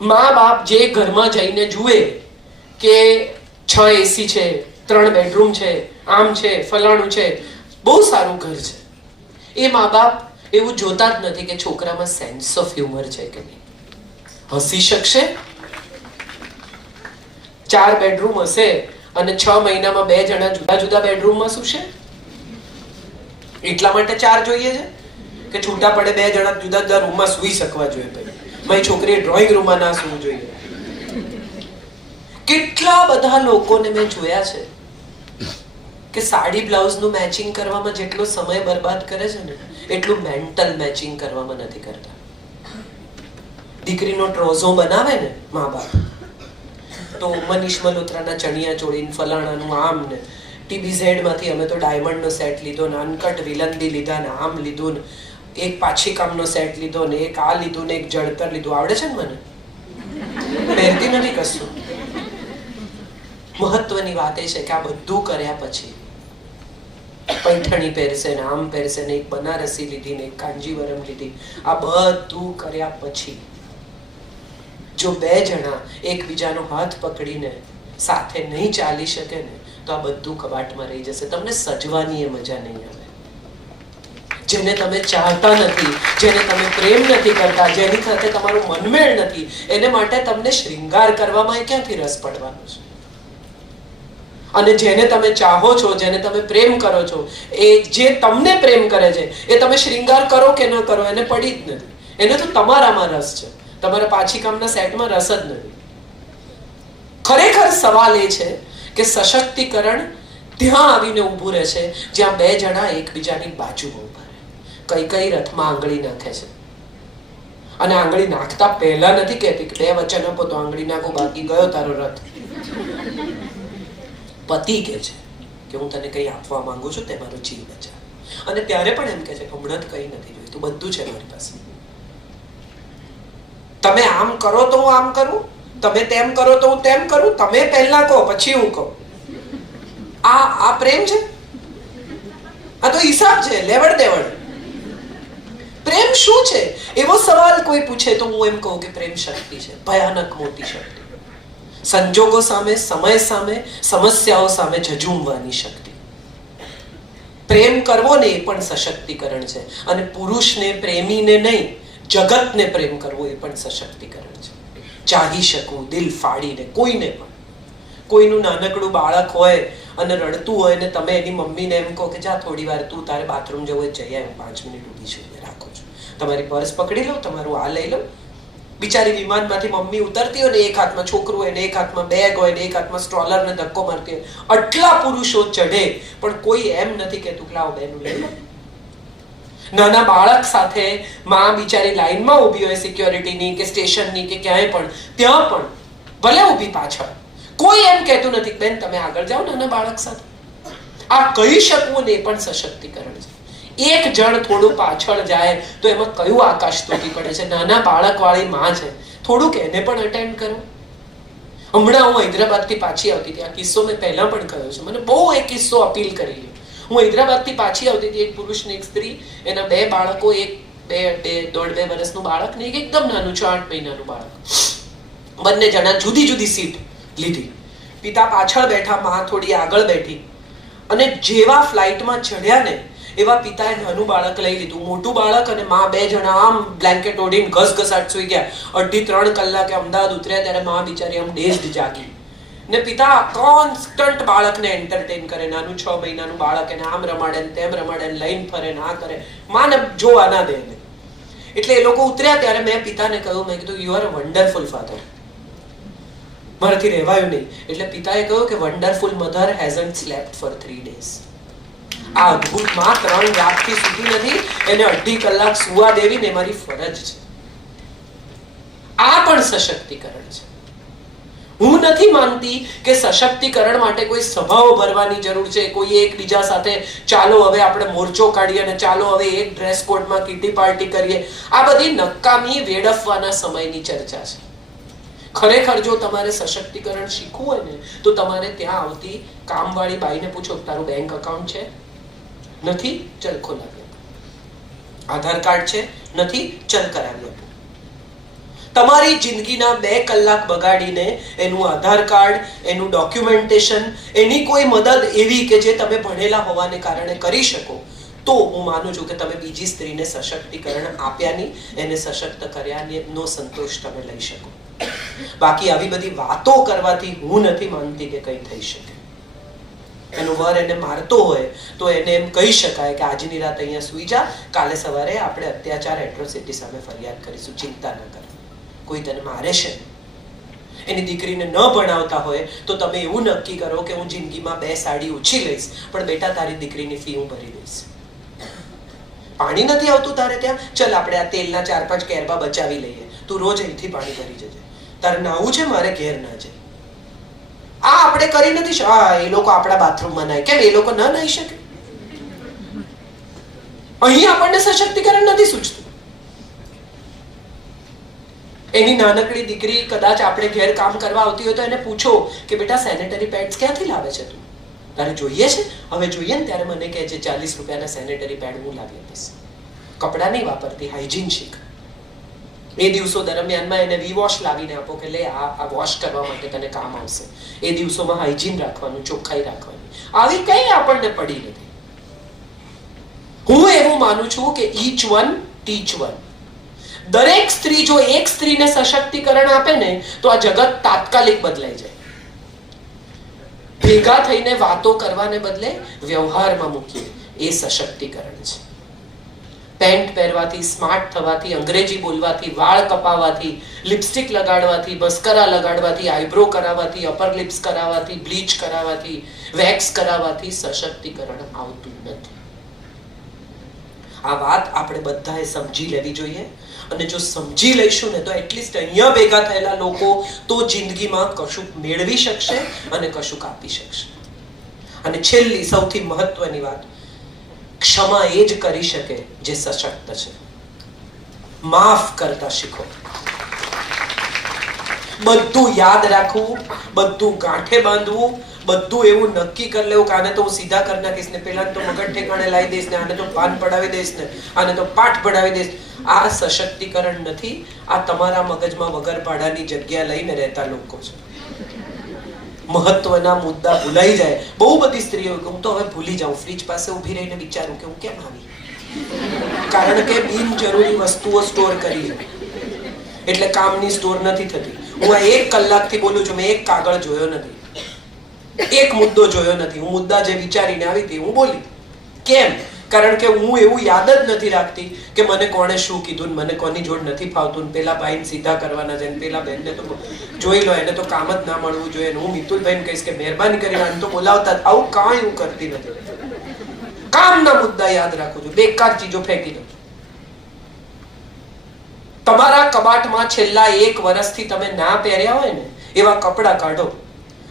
મા બાપ જે ઘરમાં જઈને જુએ કે 6 AC છે, 3 બેડરૂમ છે, આમ છે, ફલાણું છે, બહુ સારું ઘર છે, એ મા બાપ એવું જોતા જ નથી કે છોકરામાં સેન્સ ઓફ હ્યુમર છે કે નહીં. હસી શકશે? 4 બેડરૂમ હશે અને 6 મહિનામાં 2 જણા જુદા જુદા બેડરૂમમાં શું છે? એટલા માટે 4 જોઈએ છે કે છૂટા પડે 2 જણા જુદા જુદા રૂમમાં સૂઈ શકવા જોઈએ. મારી છોકરીએ ડ્રોઈંગ રૂમમાં ના સૂવું જોઈએ. કેટલા બધા લોકોને મેં જોયા છે કે સાડી બ્લાઉઝનું મેચિંગ કરવામાં જેટલો સમય બરબાદ કરે છે ને એટલું મેન્ટલ મેચિંગ કરવામાં નથી કરતા. દીકરીનો ટ્રોઝો બનાવે ને મા બાપ, તો મનીષ મલ્હોત્રાના ચણિયા ચોળી ફલાણાનું આમ ને TBZ માંથી અમે તો ડાયમંડનો સેટ લીધો ને અનકટ વિલંદી લીધા ને આમ લીધું ને એક પાછી કામનો સેટ લીધો ને એક આ લીધું ને એક જળતર લીધું. આવડે છે ને મને, પહેરતી નથી કશું. મહત્વની વાત એ છે કે આ બધું કર્યા પછી પૈઠણી પહેરશે ને આમ પહેરશે ને એક બનારસી લીધી ને એક કાંજીવરમ લીધી. આ બધું કર્યા પછી જો 2 જણા એકબીજાનો હાથ પકડીને સાથે નહીં ચાલી શકે ને તો આ બધું કબાટમાં રહી જશે. તમને સજવાની એ મજા નહીં આવે. જેને તમે ચાહતા નથી, જેને તમે પ્રેમ નથી કરતા, જેની સાથે તમારું મનમેળ નથી, એને માટે તમને શ્રૃંગાર કરવામાં ક્યાંથી રસ પડવાનો છે? અને જેને તમે ચાહો છો, જેને તમે પ્રેમ કરો છો, એ જે તમને પ્રેમ કરે છે એ તમે શ્રૃંગાર કરો કે ન કરો એને પડી જ નથી. એને તો તમારામાં રસ છે, તમારા પાછી કામના સેટમાં રસ જ નથી. ખરેખર સવાલ એ છે કે સશક્તિકરણ ત્યાં આવીને ઊભું રહે છે જ્યાં 2 જણા એકબીજાની બાજુમાં ઊભા રહે. કઈ કઈ રથમાં આંગળી નાખે છે અને આંગળી નાખતા પહેલા નથી કહેતી કે 2 વચન આપો તો આંગળી નાખો, બાકી ગયો તારો રથ. પતિ કહે છે કે હું તને કઈ આપવા માંગુ છું, તે મારો જીવ બચા. અને ત્યારે પણ એમ કહે છે હમણાં કઈ નથી જોઈતું, બધું છે મારી પાસે. તમે આમ કરો તો હું આમ કરું, તમે તેમ કરો તો હું તેમ કરું, તમે પહેલા કહો પછી હું કહું. આ પ્રેમ છે? આ તો હિસાબ છે, લેવડ દેવડ. પ્રેમ શું છે એવો સવાલ કોઈ પૂછે તો હું એમ કહું કે પ્રેમ શક્તિ છે, ભયાનક મોટી શક્તિ. સંજોગો સામે, સમય સામે, સમસ્યાઓ સામે ઝઝૂમવાની શક્તિ. પ્રેમ કરવો ને એ પણ સશક્તિકરણ છે. અને પુરુષને, પ્રેમીને નહીં, જગતને પ્રેમ કરવો એ પણ સશક્તિકરણ છે. ચાહી શકવું દિલ ફાડીને કોઈને પણ. કોઈનું નાનકડું બાળક હોય અને રડતું હોય ને તમે એની મમ્મીને એમ કહો કે જા થોડી વાર તું તારે બાથરૂમ જવું હોય જઈ આવ, 5 મિનિટ ઊભી છું, રાખો છો. તમારી પર્સ પકડી લો, તમારું આ લઈ લો. બિચારી વિમાનમાંથી મમ્મી ઉતરતી હોય ને એક હાથમાં છોકરું હોય ને એક હાથમાં બેગ હોય ને એક હાથમાં સ્ટ્રોલર ને ધક્કો મારતી હોય. આટલા પુરુષો ચઢે પણ કોઈ એમ નથી કહેતું કે લાવો બેનું લઈ લો. નાના બાળક સાથે માં બિચારી લાઈનમાં ઊભી હોય સિક્યોરિટીની કે સ્ટેશનની કે ક્યાંય પણ, ત્યાં પણ ભલે ઊભી પાછળ, કોઈ એમ કહેતું નથી બેન તમે આગળ જાઓ નાના બાળક સાથે. આ કહી શકવું ને એ પણ સશક્તિકરણ છે. એક જણ થોડું પાછળ જાય તો એમાં કયું આકાશ તૂટી પડે છે. નાના બાળક વાળી માં છે, થોડુંક એને પણ અટેન્ડ કરો. હમણાં હું હૈદરાબાદથી પાછી આવતી હતી, આ કિસ્સો મેં પહેલા પણ કહ્યો છે, મને બહુ એક કિસ્સો અપીલ કરી. હું હૈદરાબાદથી પાછી આવતી હતી, એક પુરુષ ને એક સ્ત્રી, એના 2 બાળકો, એક 1.5-2 વર્ષનું બાળક ને એક એકદમ નાનું 8 મહિનાનું બાળક. બંને જણા જુદી જુદી સીટ લીધી. પિતા પાછળ બેઠા, માં થોડી આગળ બેઠી. અને જેવા ફ્લાઇટમાં ચડ્યા ને એવા પિતાએ નાનું બાળક લઈ લીધું. મોટું બાળક અને માં 2 જણા આમ બ્લેન્કેટ ઓઢીને ઘસઘસાટ સુઈ ગયા. 2.5-3 કલાકે અમદાવાદ ઉતર્યા ત્યારે માં બિચારી આમ ડેઝડ જાગી. ને પિતા કોન્સ્ટન્ટ બાળકને એન્ટરટેન કરે. નાનું 6 મહિનાનું બાળક એને આમ રમાડે ને તેમ રમાડે ને લઈને ફરે ને આ કરે, માને જોવા ના દે. એટલે એ લોકો ઉતર્યા ત્યારે મેં પિતાને કહ્યું, મેં કીધું you are a wonderful father. મારાથી રહેવાયું નહીં. એટલે પિતાએ કહ્યું કે wonderful mother hasn't slept for 3 days. આ અદ્ભુત માં 3 રાતથી સૂતી નથી, એને 2.5 કલાક સુવા દેવી ને મારી ફરજ છે. આ પણ સશક્તિકરણ છે. હું નથી માનતી કે સશક્તિકરણ માટે કોઈ સભાઓ ભરવાની જરૂર છે, કોઈ એકબીજા સાથે ચાલો હવે આપણે મોરચો કાઢીએ અને ચાલો હવે એક ડ્રેસ કોડમાં કિટી પાર્ટી કરીએ. આ બધી નકામી વેડફવાના સમયની ચર્ચા છે. ખરેખર જો તમારે સશક્તિકરણ શીખવું હોય ને તો તમારે ત્યાં આવતી કામવાળી બાઈને પૂછો તારું બેંક અકાઉન્ટ છે? નથી? ચલ ખોલાવી આપો. આધાર કાર્ડ છે? નથી? ચલ કરાવી આપો. તમારી જિંદગીના 2 કલાક બગાડીને એનું આધાર કાર્ડ, એનું ડોક્યુમેન્ટેશન, એની કોઈ મદદ એવી કે જે તમે ભણેલા હોવાને કારણે કરી શકો, તો હું માનું છું કે તમે બીજી સ્ત્રીને સશક્તિકરણ આપ્યાની, એને સશક્ત કર્યાનો સંતોષ તમે લઈ શકો. બાકી આવી બધી વાતો કરવાથી હું નથી માનતી કે કંઈ થઈ શકે. એનો વર એને મારતો હોય તો એને એમ કહી શકાય કે આજની રાત અહીંયા સૂઈ જા, કાલે સવારે આપણે અત્યાચાર એટ્રોસિટી સામે ફરિયાદ કરીશું, ચિંતા ન કર. કોઈ તને મારે છે. એની દીકરીને ન ભણાવતા હોય તો તમે એવું નક્કી કરો કે હું જિંદગીમાં 2 સાડી ઓછી લઈશ, પણ બેટા તારી દીકરીની ફી હું ભરી દઈશ. પાણી નથી આવતું તારે ત્યાં, ચલ આપણે આ તેલના 4-5 કેરબા બચાવી લઈએ, તું રોજ અહીંથી પાણી ભરી જજે. તારે નાવું છે, મારે ઘેર ના જાય. આ આપણે કરી નથી. એ લોકો આપણા બાથરૂમમાં નાય, કેમ એ લોકો ન નાઈ શકે? અહીં આપણને સશક્તિકરણ નથી સૂચતું. એની નાનકડી દીકરી કદાચ આપણે ઘેર કામ કરવા આવતી હોય તો એને પૂછો કે બેટા સેનેટરી પેડ્સ ક્યાંથી લાવે છે તું? તારે જોઈએ છે? હવે જોઈએ ને ત્યારે મને કહે છે 40 રૂપિયાના સેનેટરી પેડ હું લાવી આપીશ. કપડાં નહીં વાપરતી, હાઇજીન શીખ. એ દિવસો દરમિયાનમાં એને વી વોશ લાવીને આપો કે લે આ વોશ કરવા માટે તને કામ આવશે. એ દિવસોમાં હાઇજીન રાખવાનું, ચોખ્ખાઈ રાખવાની. આવી કઈ આપણને પડી નથી. હું એવું માનું છું કે ઈચ વન ટીચ વન. દરેક સ્ત્રી જો એક સ્ત્રીને સશક્તિકરણ આપે ને તો આ જગત તાત્કાલિક બદલાઈ જાય. ભેગા થઈને વાતો કરવાને બદલે વ્યવહારમાં મૂકીએ, એ સશક્તિકરણ છે. પેન્ટ પહેરવાથી, સ્માર્ટ થવાથી, અંગ્રેજી બોલવાથી, વાળ કપાવવાથી, લિપસ્ટિક લગાડવાથી, મસ્કરા લગાડવાથી, આઈબ્રો કરાવવાથી, અપર લિપ્સ કરાવવાથી, બ્લીચ કરાવવાથી, વેક્સ કરાવવાથી સશક્તિકરણ આવતું નથી. આ વાત આપણે બધાએ સમજી લેવી જોઈએ. અને જો સમજી લઈશું ને તો એટલીસ્ટ અહીંયા ભેગા થયેલા લોકો તો જિંદગીમાં કશુંક મેળવી શકશે અને કશુંક આપી શકશે. અને છેલ્લી સૌથી મહત્વની વાત, ક્ષમા એ જ કરી શકે જે સશક્ત છે. માફ કરતા શીખો. બધું યાદ રાખવું, બધું ગાંઠે બાંધવું, બધું એવું નક્કી કરી લેવું કે આને તો હું સીધા કરી નાખીશ ને, પેલા તો મગજ ઠેકાણે લાવી દઈશ ને, આને તો પાન પડાવી દઈશ ને, આને તો પાઠ પડાવી દઈશ. આ સશક્તિકરણ નથી. આ તમારા મગજમાં વગર ભાડાની જગ્યા લઈને રહેતા લોકો છે. મહત્વના મુદ્દા ભૂલાઈ જાય. બહુ બધી સ્ત્રીઓ હું તો હવે ભૂલી જાઉં, ફ્રીજ પાસે ઊભી રહીને વિચારું કે હું કેમ આવી, કારણ કે બિનજરૂરી વસ્તુઓ સ્ટોર કરી છે. એટલે કામની સ્ટોર નથી થતી. હું આ 1 કલાકથી બોલું છું, મેં એક કાગળ જોયો નથી, એક મુદ્દો જોયો નથી. હું મુદ્દા જે વિચારીને આવી હતી હું બોલી. કેમ? કારણ કે હું એવું યાદ જ નથી રાખતી કે મને કોણે શું કીધું, મને કોની જોડ નથી ફાવતું, પેલા ભાઈને સીધા કરવાના છે, પેલા બહેનને તો જોઈ લો, એને તો કામ જ ના મળવું જોઈએ. હું મિતુલભાઈને કહીશ કે મહેરબાની કરીને આને તો બોલાવતા. આવું કાંઈ હું કરતી નથી. કામના મુદ્દા યાદ રાખું છું, બેકાર ચીજો ફેંકી દઉં. તમારા કબાટમાં છેલ્લા 1 વર્ષથી તમે ના પહેર્યા હોય ને એવા કપડા કાઢો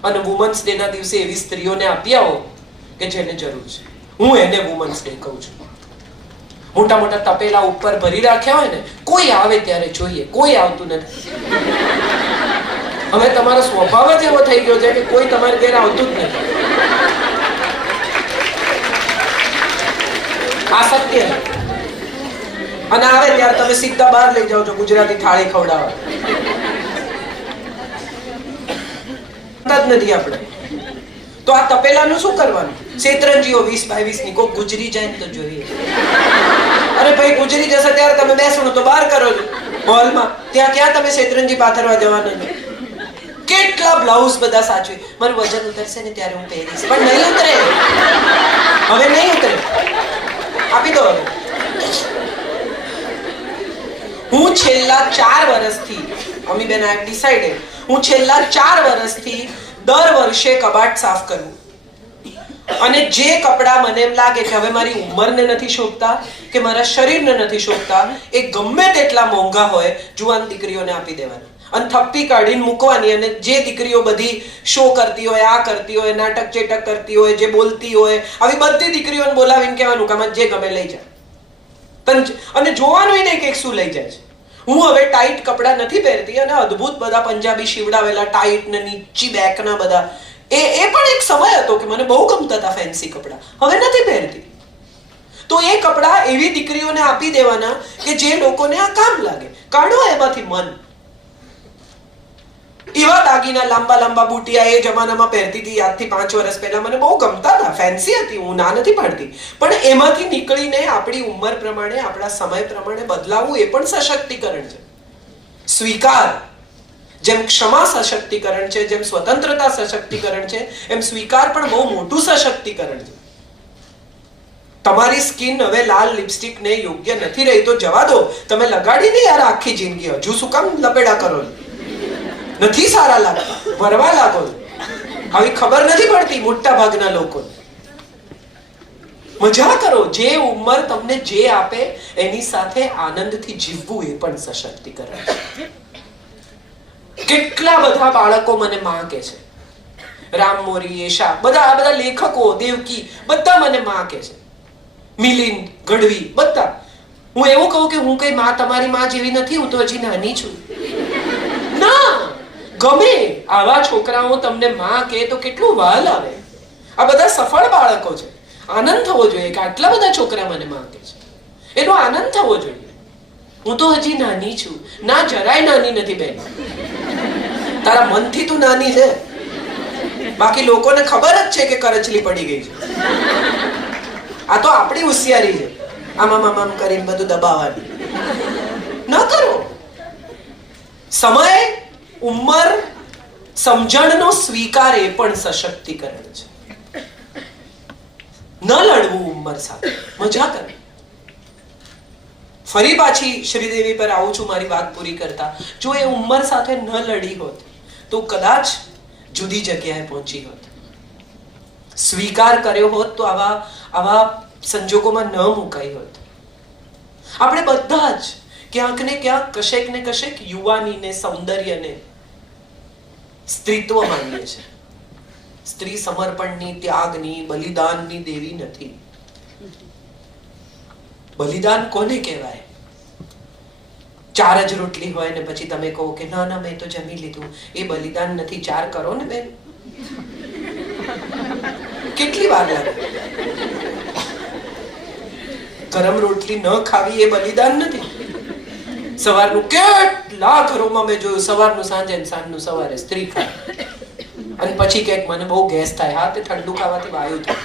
અને વુમન્સ ડે ના દિવસે એવી સ્ત્રીઓને આપી આવો કે જેને જરૂર છે. હું એને વુમન્સ ડે કહું છું. મોટા મોટા તપેલા ઉપર ભરી રાખ્યા હોય ને, કોઈ આવે ત્યારે જોઈએ, કોઈ આવતું નથી. હવે તમારો સ્વભાવ જ એવો થઈ ગયો છે કે કોઈ તમારે ઘેર આવતું જ નથી. આ સત્ય. અને આવે ત્યારે તમે સીધા બહાર લઈ જાઓ છો ગુજરાતી થાળી ખવડાવવા. નથી આપણે તો આ તપેલાનું શું કરવાનું? શેતરંજીઓ 20 by 20 ની કોઈ ગુજરી જાય તો જોઈએ. અરે ભાઈ ગુજરી જશે ત્યારે તમે બેસણું તો બહાર કરો છો હોલમાં, ત્યાં ક્યાં તમે શેતરંજી પાથરવા જવાના છો? કેટલા બ્લાઉઝ બધા સાચવે, મારું વજન ઉતરશે ને ત્યારે હું પહેરીશ, પણ નહીં ઉતરે. હવે નહીં ઉતરે, આપી દો. હવે હું છેલ્લા 4 વર્ષથી અમીબેન આઈ ડિસાઇડેડ, હું છેલ્લા 4 વર્ષથી દર વર્ષે કબાટ સાફ કરું. અને જે કપડા મને એમ લાગે કે હવે મારી ઉંમરને નથી શોભતા કે મારા શરીરને નથી શોભતા, એ ગમે તેટલા મોંઘા હોય, જુવાન દીકરીઓને આપી દેવાના અને થપ્પી કાઢીને મૂકવાની. અને જે દીકરીઓ બધી શો કરતી હોય, આ કરતી હોય, નાટક ચેટક કરતી હોય, જે બોલતી હોય, આવી બધી દીકરીઓને બોલાવીને કહેવાનું કે આમાં જે ગમે લઈ જા. અને જોવાનું નહીં કે શું લઈ જાય છે. હું હવે ટાઈટ કપડા નથી પહેરતી અને અદ્ભુત બધા પંજાબી શીવડાવેલા ટાઈટ ને નીચી બેકના બધા, એ પણ એક સમય હતો કે મને બહુ ગમતા હતા ફેન્સી કપડા. હવે નથી પહેરતી. તો એ કપડા એવી દીકરીઓને આપી દેવાના કે જે લોકોને આ કામ લાગે. કાઢો એમાંથી મન. એવા દાગીના લાંબા લાંબા બુટિયા એ જમાનામાં પહેરતી હતી, આજથી 5 વર્ષ પહેલા. મને બહુ ગમતા હતા, ફેન્સી હતી, હું ના નથી પાડતી. પણ એમાંથી નીકળીને આપણી ઉંમર પ્રમાણે, આપણા સમય પ્રમાણે બદલાવું એ પણ સશક્તિકરણ છે. સ્વીકાર, જેમ ક્ષમા સશક્તિકરણ છે, જેમ સ્વતંત્રતા સશક્તિકરણ છે, એમ સ્વીકાર પણ બહુ મોટું સશક્તિકરણ છે. તમારી સ્કિન હવે લાલ લિપસ્ટિક ને યોગ્ય નથી રહી તો જવા દો, તમે લગાડી નહીં યાર આખી જિંદગી, હજુ શું કામ લપેડા કરો? નથી સારા લાગતા, ભરવા લાગો. આવી ખબર નથી પડતી મોટા ભાગના લોકો. મજા કરો, જે ઉંમર તમને જે આપે એની સાથે આનંદથી જીવવું એ પણ સશક્તિકરણ છે. કેટલા બધા બાળકો મને માં કે છે, રામમોરી, એશા, બધા લેખકો, દેવકી, બધા મને માં કે છે. મિલિંદ, ગઢવી, બધા. હું એવું કહું કે હું કઈ માં તમારી માં જેવી નથી, હું તો હજી નાની છું. ના, ગમે આવા છોકરાઓ તમને માં કે તો કેટલું વાલ આવે. આ બધા સફળ બાળકો છે. આનંદ થવો જોઈએ કે આટલા બધા છોકરા મને માં કે છે, એનો આનંદ થવો જોઈએ. હું તો હજી નાની છું. ના, જરાય નાની નથી બેન. તારા મનથી તું નાની છે, બાકી લોકોને ખબર જ છે કે કરચલી પડી ગઈ છે. આ તો આપણી હોશિયારી છે, આમ કરીને બધું દબાવવાની. ન કરો. સમય, ઉંમર, સમજણનો સ્વીકાર એ પણ સશક્તિકરણ છે. ન લડવું ઉંમર સાથે, મજા કરે. ફરી પાછી શ્રીદેવી પર આવું છું મારી વાત પૂરી કરતા. જો એ ઉંમર સાથે ન લડી હોત તો કદાચ જુદી જગ્યાએ પહોંચી હોત. સ્વીકાર કર્યો હોત તો આવા સંજોગોમાં ન મુકાઈ હોત. આપણે બધા જ ક્યાંક ને ક્યાંક, કશેક ને કશેક યુવાનીને, સૌંદર્યને સ્ત્રીત્વ માનીએ છીએ. સ્ત્રી સમર્પણની, ત્યાગની, બલિદાનની દેવી નથી. બલિદાન કોને કહેવાય? 4 જ રોટલી હોય ને પછી તમે કહો કે ના ના મેં તો જમી લીધું, એ બલિદાન નથી. 4 કરો ને બેન, કેટલી વાર લાગે? ગરમ રોટલી ન ખાવી એ બલિદાન નથી. સવારનું કેટલા ઘરોમાં મેં જોયું, સવારનું સાંજે, સાંજનું સવારે સ્ત્રી ખાય અને પછી કે મને બહુ ગેસ થાય. હા, તે ઠંડુ ખાવાથી વાયુ થાય.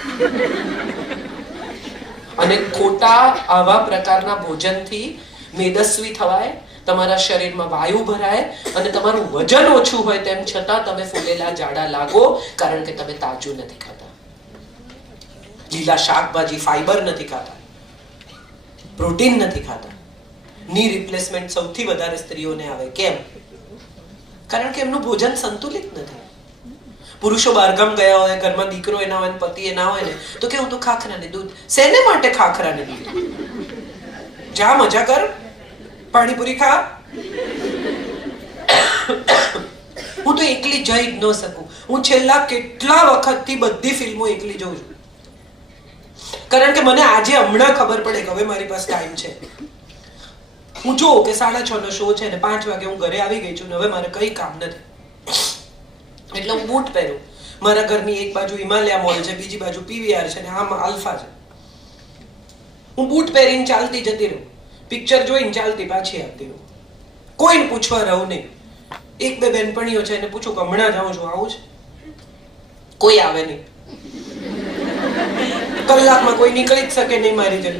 અને ખોટા આવા પ્રકારના ભોજનથી મેદસ્વી થવાય, તમારા શરીરમાં વાયુ ભરાય અને તમારું વજન ઓછું હોય તેમ છતાં તમે ફૂલેલા જાડા લાગો, કારણ કે તમે તાજું નથી ખાતા, લીલા શાકભાજી, ફાઈબર નથી ખાતા, પ્રોટીન નથી ખાતા. ની રિપ્લેસમેન્ટ સૌથી વધારે સ્ત્રીઓને આવે. કેમ? કારણ કે એમનું ભોજન સંતુલિત નથી. પુરુષો બહારગામ ગયા હોય, ઘરમાં દીકરો એના હોય, પતિ એના હોય ને, તો કેવું તો ખાખરા ને દૂધ. શેને માટે ખાખરા ને દૂધ? જા મજા કર, પાણીપુરી ખા. હું તો એકલી જઈ જ ન શકું. હું છેલ્લા કેટલા વખતથી બધી ફિલ્મો એકલી જોઉં છું, કારણ કે મને આજે હમણાં ખબર પડે કે હવે મારી પાસે ટાઈમ છે. હું જોઉં કે 6:30 નો શો છે ને 5 વાગે હું ઘરે આવી ગઈ છું ને હવે મારે કઈ કામ નથી, એટલે હું બૂટ પહેરું. મારા ઘરની એક બાજુ હિમાલયા મોલ છે, બીજી બાજુ પીવીઆર છે ને આમ આલ્ફા છે. હું બૂટ પહેરીને ચાલતી જતી રહું, પિક્ચર જોઈને ચાલતી પાછી આવતી રહું. કોઈને પૂછવા રહું નહીં. 1-2 બેનપણીઓ છે એને પૂછું કે હમણાં જાઉં છું, આવું છે? કોઈ આવે નહીં. કલાકમાં કોઈ નીકળી જ શકે નહીં મારી જેમ.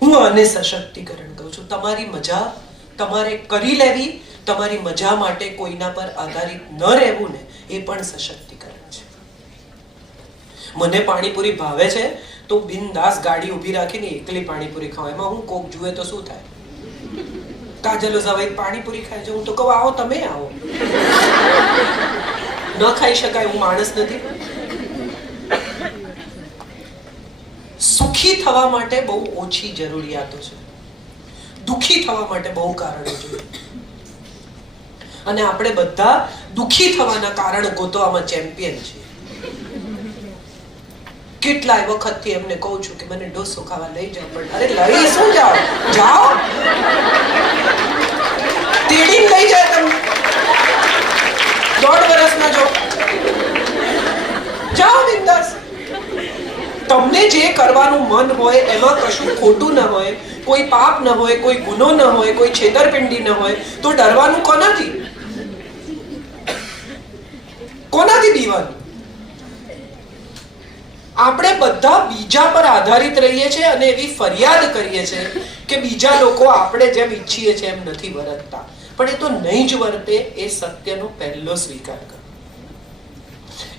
હું આને સશક્તિકરણ કહું છું. તમારી મજા તમારે કરી લેવી, તમારી મજા માટે કોઈના પર આધારિત ન રહેવું ને, એ પણ સશક્તિકરણ છે. મને પાણીપુરી ભાવે છે તો બિનદાસ ગાડી ઊભી રાખીને એકલી પાણીપુરી ખાવ. એમાં હું કોક જુએ તો શું થાય? કાજલો જવાઈ પાણીપુરી ખાય છે, હું તો કહું આવો, તમે આવો. ન ખાઈ શકાય, હું માણસ નથી. સુખી થવા માટે બહુ ઓછી જરૂરિયાતો છે, દુખી થવા માટે બહુ કારણો છે. અને આપણે બધા દુખી થવાના કારણ ગોતવામાં ચેમ્પિયન છીએ. કેટલાય વખતથી એમને કહું છું કે મને ડોસો ખાવા લઈ જાઓ, પણ અરે લઈ શું જાઓ? જાઓ, તેડીને લઈ જાય તમને. 1.5 વર્ષના જો જાઓ બિંદાસ. તમને જે કરવાનું મન હોય એમાં કશું ખોટું ન હોય, કોઈ પાપ ન હોય, કોઈ ગુનો ન હોય, કોઈ છેતરપિંડી ન હોય, તો ડરવાનું કોનાથી? કોનાથી બીવાનું? આપણે બધા બીજા પર આધારિત રહીએ છીએ અને એવી ફરિયાદ કરીએ છીએ કે બીજા લોકો આપણે જેમ ઈચ્છીએ છીએ એમ નથી વર્તતા. પણ એ તો નહીં જ વર્તે, એ સત્યનો પહેલો સ્વીકાર કરો.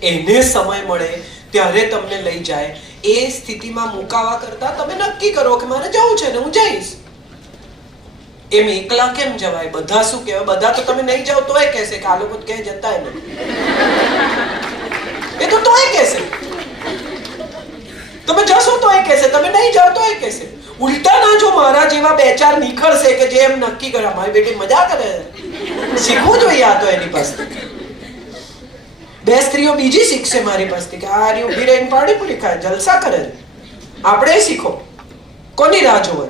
એને સમય મળે ત્યારે તમને લઈ જાય. એ સ્થિતિમાં મુકાવા કરતા તમે નક્કી કરો કે મારે જવું છે ને હું જઈશ. એમ એકલા કેમ જવાય? બધા શું કહેવાય? બધા તો તમે નહીં જાઓ તોય કહેશે કે આ લોકો ક્યાંય જતા નથી. એ તો તોય કહેશે. તમે જશો તોય કહેશે, તમે નહીં જાઓ તોય કહેશે. ઉલટા ના જો મારા જેવા બે ચાર નીકળશે કે જે એમ નક્કી કરે મારી બેટી મજા કરે, શીખવું જોઈએ આ તો એની પાસેથી. બે સ્ત્રીઓ બીજી શીખશે મારી પાસેથી કે આ ઉભી રહીને પાણીપુરી ખાય, જલસા કરે. આપણે શીખો. કોની રાહ જોવે?